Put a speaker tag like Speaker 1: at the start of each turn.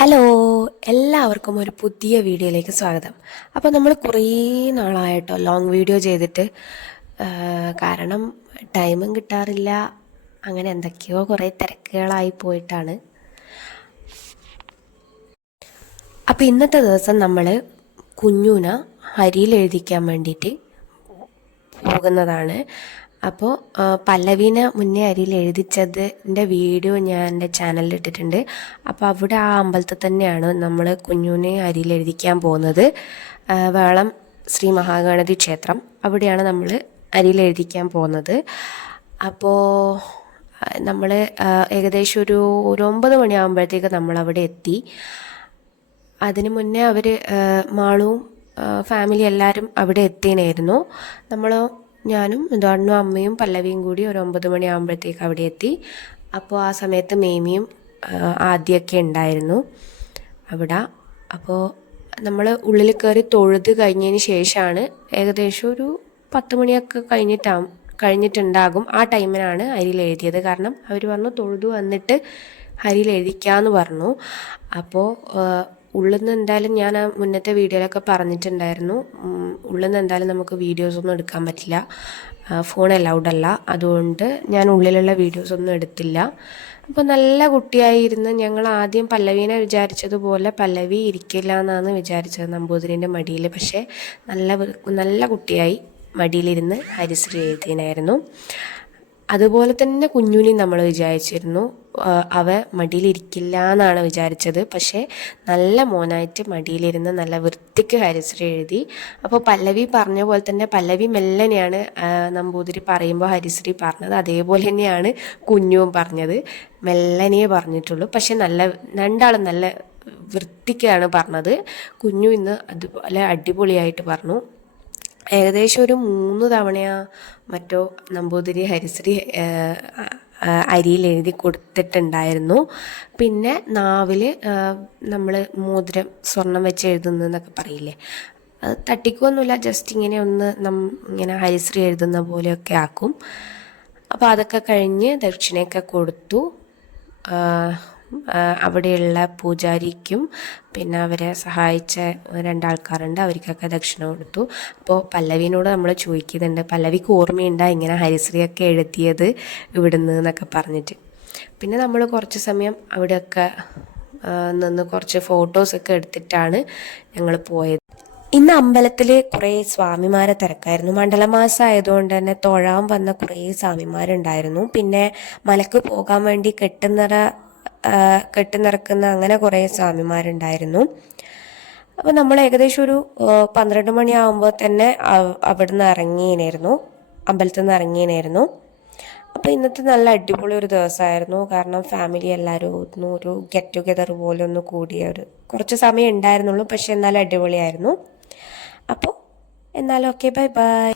Speaker 1: Hello എല്ലാവർക്കും ഒരു പുതിയ വീഡിയോയിലേക്ക് സ്വാഗതം. അപ്പോൾ നമ്മൾ കുറേ നാളായിട്ടോ ലോങ് വീഡിയോ ചെയ്തിട്ട് കാരണം ടൈമും കിട്ടാറില്ല. അങ്ങനെ എന്തൊക്കെയോ കുറേ തിരക്കുകളായി പോയിട്ടാണ്. അപ്പോൾ ഇന്നത്തെ ദിവസം നമ്മൾ കുഞ്ഞുന ഹരിയിൽ എഴുതിക്കാൻ വേണ്ടിയിട്ട് പോകുന്നതാണ്. അപ്പോൾ പല്ലവീന മുന്നേ അരിയിൽ എഴുതിച്ചതിന്റെ വീഡിയോ ഞാൻ എന്റെ ചാനലിൽ ഇട്ടിട്ടുണ്ട്. അപ്പോൾ അവിടെ ആ അമ്പലത്തിൽ തന്നെയാണ് നമ്മൾ കുഞ്ഞുനെ അരിയിൽ എഴുതിക്കാൻ പോകുന്നത്. വേളം ശ്രീ മഹാഗണതി ക്ഷേത്രം. അവിടെയാണ് നമ്മൾ അരിയിൽ എഴുതിക്കാൻ പോകുന്നത്. അപ്പോൾ നമ്മൾ ഏകദേശം ഒരു ഒരു ഒമ്പത് മണിയാകുമ്പോഴത്തേക്ക് നമ്മളവിടെ എത്തി. അതിന് മുന്നേ അവർ മാളും ഫാമിലി എല്ലാവരും അവിടെ എത്തിനായിരുന്നു നമ്മൾ ഞാനും ഇതോണ്ണും അമ്മയും പല്ലവിയും കൂടി ഒരു ഒമ്പത് മണിയാകുമ്പോഴത്തേക്ക് അവിടെ എത്തി. അപ്പോൾ ആ സമയത്ത് മേമിയും ആദ്യമൊക്കെ ഉണ്ടായിരുന്നു അവിടെ. അപ്പോൾ നമ്മൾ ഉള്ളിൽ കയറി തൊഴുത് കഴിഞ്ഞതിന് ശേഷമാണ് ഏകദേശം ഒരു പത്ത് മണിയൊക്കെ കഴിഞ്ഞിട്ടാവും കഴിഞ്ഞിട്ടുണ്ടാകും. ആ ടൈമിനാണ് അരിയിൽ എഴുതിയത്. കാരണം അവർ പറഞ്ഞു തൊഴുതു വന്നിട്ട് അരിയിൽ എഴുതിക്കാമെന്ന് പറഞ്ഞു. അപ്പോൾ ഉള്ളിൽ നിന്ന് എന്തായാലും ഞാൻ ആ മുന്നത്തെ വീഡിയോയിലൊക്കെ പറഞ്ഞിട്ടുണ്ടായിരുന്നു. ഉം, ഉള്ളിൽ നിന്ന് എന്തായാലും നമുക്ക് വീഡിയോസ് ഒന്നും എടുക്കാൻ പറ്റില്ല. ഫോൺ അലൗഡ് അല്ല. അതുകൊണ്ട് ഞാൻ ഉള്ളിലുള്ള വീഡിയോസ് ഒന്നും എടുത്തില്ല. അപ്പോൾ നല്ല കുട്ടിയായിരുന്നു. ഞങ്ങൾ ആദ്യം പല്ലവീനെ വിചാരിച്ചതുപോലെ പല്ലവി ഇരിക്കില്ല എന്നാണ് വിചാരിച്ചത് നമ്പൂതിരിന്റെ മടിയിൽ പക്ഷേ നല്ല നല്ല കുട്ടിയായി മടിയിലിരുന്ന് ഹരിശ്രീ എഴുതിയനായിരുന്നു അതുപോലെ തന്നെ കുഞ്ഞുനി നമ്മൾ വിചാരിച്ചിരുന്നു അവ മടിയിലിരിക്കില്ല എന്നാണ് വിചാരിച്ചത്. പക്ഷേ നല്ല മോനായിട്ട് മടിയിലിരുന്ന് നല്ല വൃത്തിക്ക് ഹരിശ്രീ എഴുതി. അപ്പോൾ പല്ലവി പറഞ്ഞ പോലെ തന്നെ പല്ലവി മെല്ലനെയാണ് നമ്പൂതിരി പറയുമ്പോൾ ഹരിശ്രീ പറഞ്ഞത്. അതേപോലെ തന്നെയാണ് കുഞ്ഞുവും പറഞ്ഞത്. മെല്ലനെയേ പറഞ്ഞിട്ടുള്ളൂ. പക്ഷെ നല്ല രണ്ടാളും നല്ല വൃത്തിക്കാണ് പറഞ്ഞത്. കുഞ്ഞു ഇന്ന് അതുപോലെ അടിപൊളിയായിട്ട് പറഞ്ഞു. ഏകദേശം ഒരു മൂന്ന് തവണയാ മറ്റോ നമ്പൂതിരി ഹരിശ്രീ അരിയിൽ എഴുതി കൊടുത്തിട്ടുണ്ടായിരുന്നു. പിന്നെ നാവിൽ നമ്മൾ മോതിരം സ്വർണം വെച്ച് എഴുതുന്നതെന്നൊക്കെ പറയില്ലേ? അത് തട്ടിക്കൊന്നുമില്ല ജസ്റ്റ് ഇങ്ങനെ ഒന്ന് നം ഇങ്ങനെ ഹരിശ്രീ എഴുതുന്ന പോലെയൊക്കെ ആക്കും. അപ്പോൾ അതൊക്കെ കഴിഞ്ഞ് ദക്ഷിണയൊക്കെ കൊടുത്തു. അവിടെയുള്ള പൂജാരിക്കും പിന്നെ അവരെ സഹായിച്ച രണ്ടാൾക്കാരുണ്ട്. അവർക്കൊക്കെ ദക്ഷിണ കൊടുത്തു. അപ്പോൾ പല്ലവിനോട് നമ്മൾ ചോദിക്കുന്നുണ്ട് പല്ലവിക്ക് ഓർമ്മയുണ്ടാ ഇങ്ങനെ ഹരിശ്രീയൊക്കെ എഴുതിയത് ഇവിടുന്ന്? എന്നൊക്കെ പറഞ്ഞിട്ട്. പിന്നെ നമ്മൾ കുറച്ച് സമയം അവിടെയൊക്കെ നിന്ന് കുറച്ച് ഫോട്ടോസൊക്കെ എടുത്തിട്ടാണ് ഞങ്ങൾ പോയത്. ഇന്ന് അമ്പലത്തിൽ കുറേ സ്വാമിമാരെ തിരക്കായിരുന്നു. മണ്ഡലമാസം ആയതുകൊണ്ട് തന്നെ തൊഴാൻ വന്ന കുറേ സ്വാമിമാരുണ്ടായിരുന്നു. പിന്നെ മലക്ക് പോകാൻ വേണ്ടി കെട്ടുനിറ ആ, കെട്ടുനിറക്കുന്ന അങ്ങനെ കുറേ സ്വാമിമാരുണ്ടായിരുന്നു. അപ്പോൾ നമ്മൾ ഏകദേശം ഒരു പന്ത്രണ്ട് മണിയാകുമ്പോൾ തന്നെ അവ- അവിടുന്ന് ഇറങ്ങിയേനായിരുന്നു. അമ്പലത്തിൽ നിന്ന് ഇറങ്ങിയേനായിരുന്നു. അപ്പോൾ ഇന്നത്തെ നല്ല അടിപൊളി ഒരു ദിവസമായിരുന്നു. കാരണം ഫാമിലി എല്ലാവരും ഒരു ഗെറ്റ് ടുഗെദർ പോലെ ഒന്ന് കൂടിയ ഒരു കുറച്ച് സമയം ഉണ്ടായിരുന്നുള്ളൂ. പക്ഷെ എന്നാലും അടിപൊളിയായിരുന്നു. അപ്പോൾ എന്നാലും ഓക്കെ ബൈ ബൈ